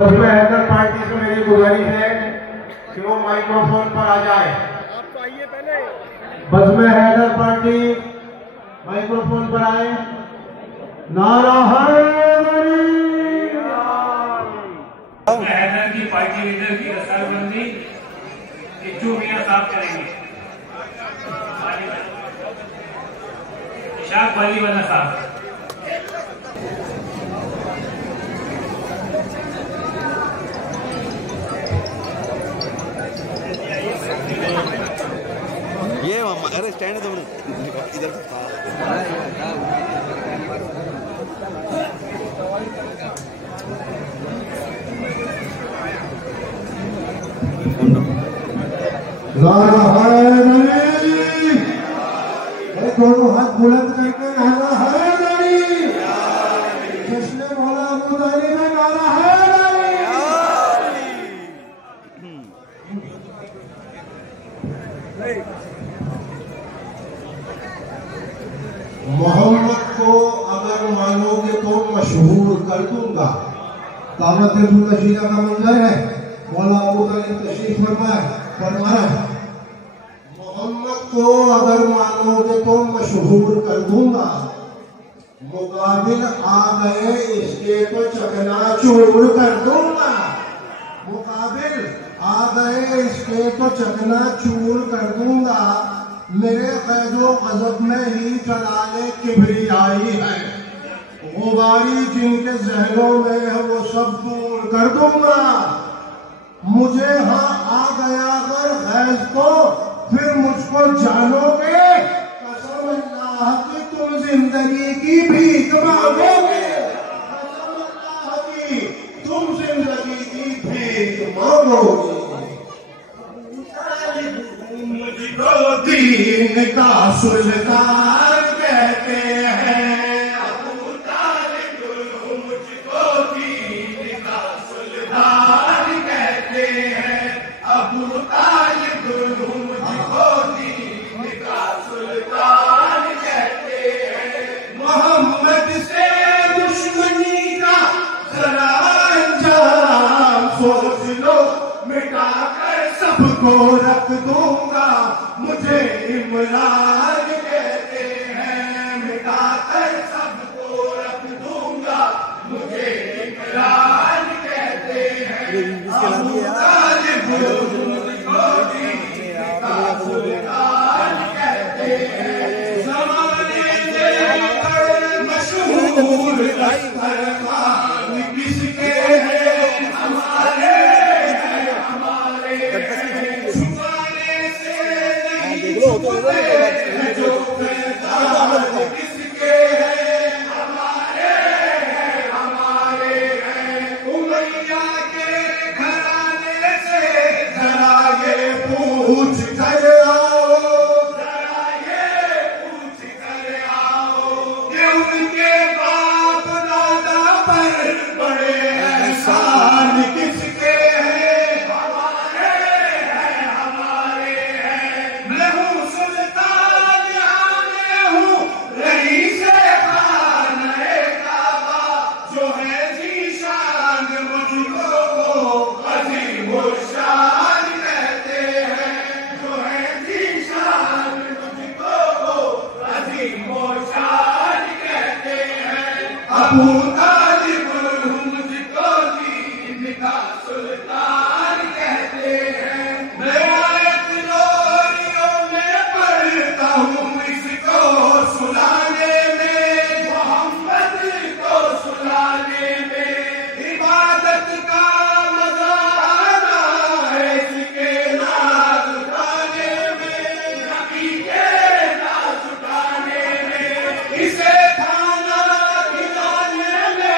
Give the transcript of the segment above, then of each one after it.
उसमें हैदर पार्टी से मेरी गुजारिश है कि वो माइक्रोफोन पर आ जाए। आप तो आइए पहले। बस में हैदर पार्टी माइक्रोफोन पर आए। नारा हैदर की पार्टी लीडर की रसाबंदी किच्चू मियां साहब करेंगे। इशाक वाली वाला साहब। ये अरे स्टैंड तुमने इधर दोनों हाथ बुलंद करके नारा है नारी। जश्न मौला अबू तालिब में नारा है नारी। मोहम्मद को अगर मानोगे तो मशहूर कर दूंगा। दावत तशरीफ का मंजर है। मौला अबू तालिब तशरीफ फरमाया मोहम्मद को अगर मानोगे तो मशहूर कर दूंगा। मुकाबिल आ गए इसके तो चकनाचूर कर दूंगा। मुकाबिल आ गए इसके तो चकनाचूर कर दूंगा। मेरे क़ैदो ग़ज़ब में ही जलाले किब्रियाई है। गुबारी जिनके ज़हनों में है वो सब दूर कर दूंगा। मुझे हाँ आ गया अगर गैज़ तो फिर मुझको जानोगे। कसम अल्लाह की तुम जिंदगी की भीख मांगोगे। कसम अल्लाह की तुम जिंदगी की भीख मांगोगे। मुझको दीन का सुल्तान कहते हैं। अबू तालिब मुझको दीन का सुल्तान कहते हैं। अबू तालिब मुझको दीन का सुल्तान कहते हैं। मोहम्मद से दुश्मनी का जरा अंजाम सोच लो। मिटाकर सबको रख दूंगा। मुझे इमरान कहते हैं। मिटाकर सबको रख दूंगा। मुझे इमरान कहते हैं। अबू तालिब मुझको दीन का सुल्तान कहते हैं। ज़माने से मशहूर खान किसके हैं? हमारे किसके हैं? हमारे हैं। उमैया के घराने से जरा ये पूछ कर आओ। जरा ये पूछ कर आओ कि उनके बाप दादा पर बड़े एहसान किसके हैं? हमारे हैं। मैं हूँ सुल्तान आने हूँ रईस खाने काबा। जो है जीशान मुझको अजीम शान कहते हैं। जो है जीशान मुझको अजीम शान कहते हैं। अबू तालिब मुझको दीन का सुल्तान कहते हैं। मैं आयत लोरियों में पढ़ता हूँ इसको सुनाने में। मोहम्मद को सुनाने में इबादत का मजा आता है। इसके नाज उठाने में नबी के नाज उठाने में। इसे खाना खिलाने में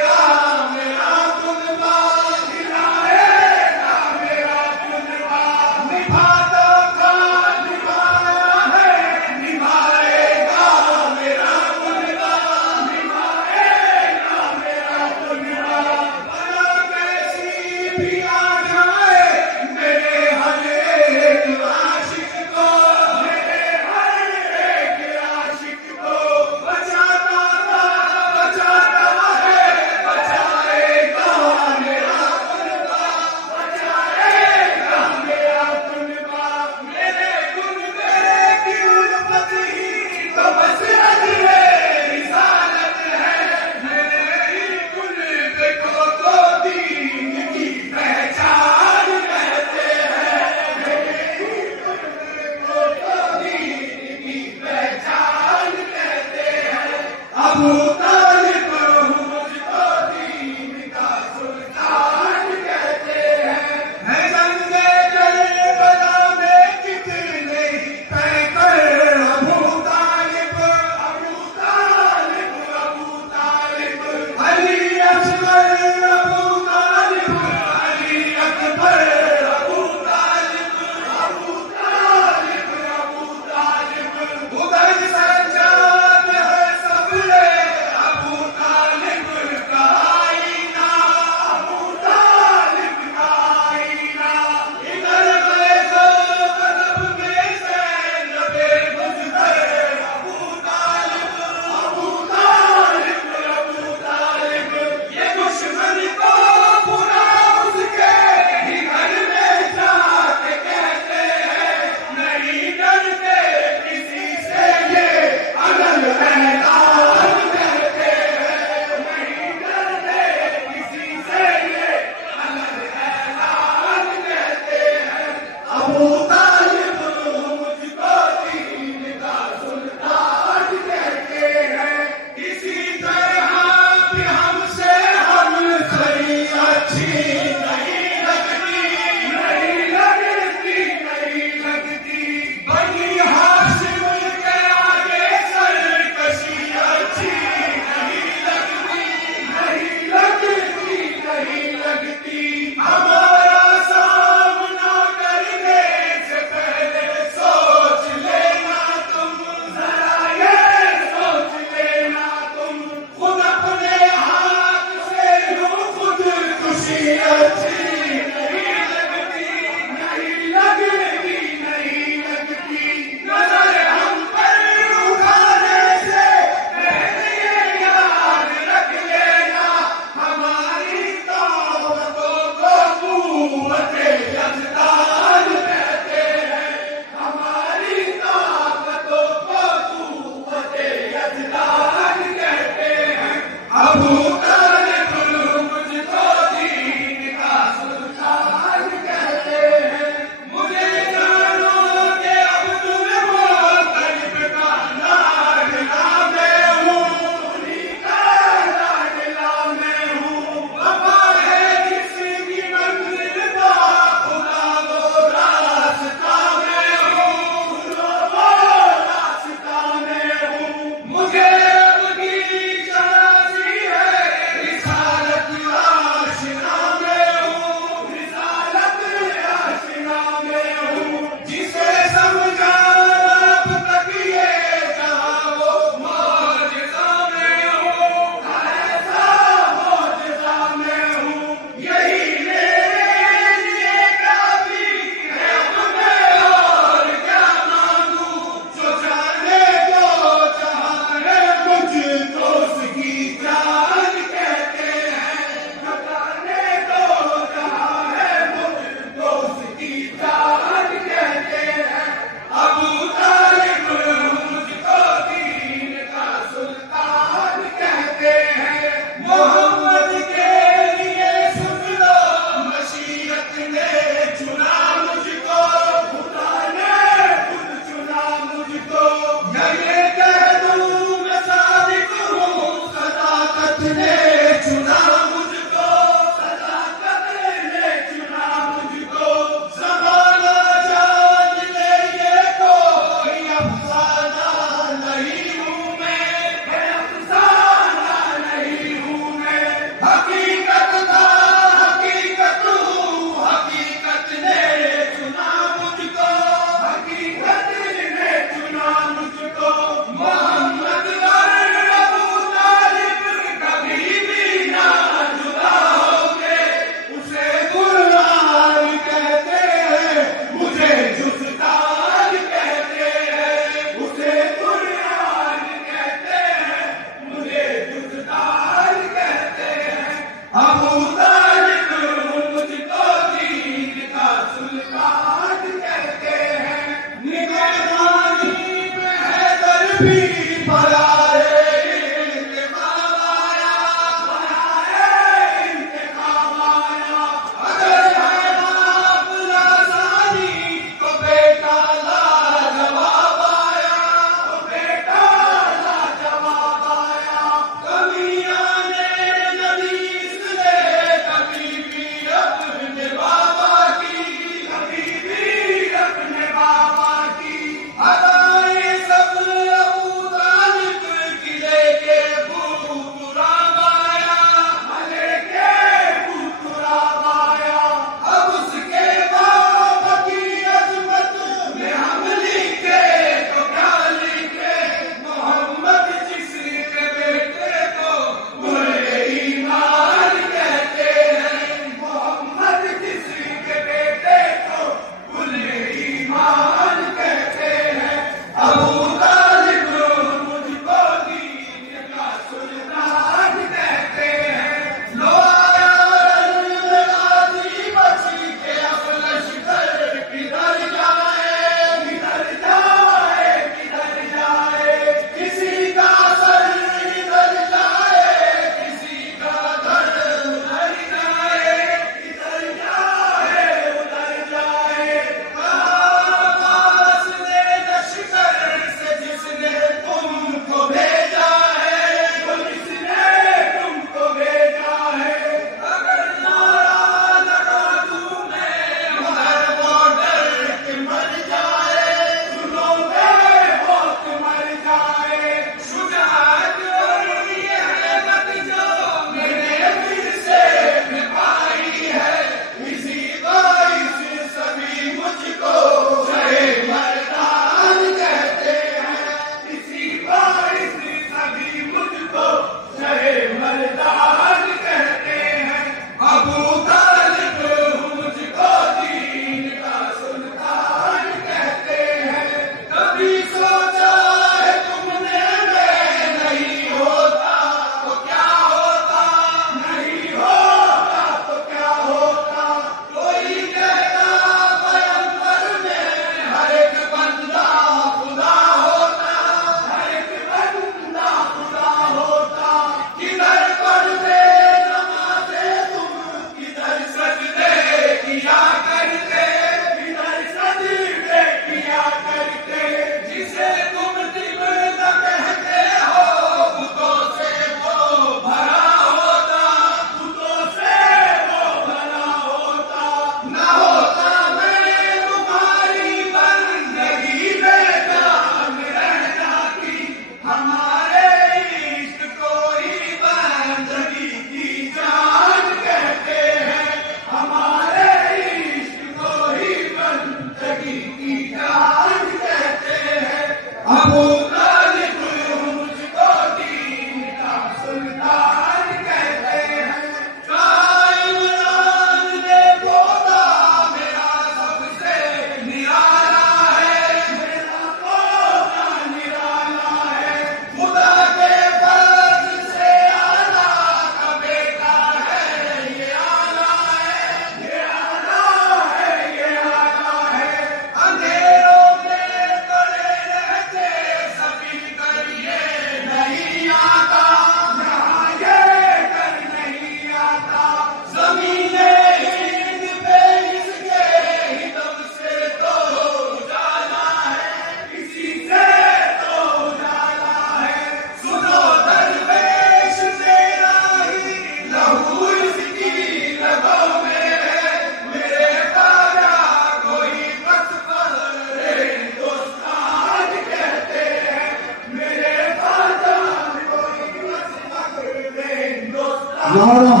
नारा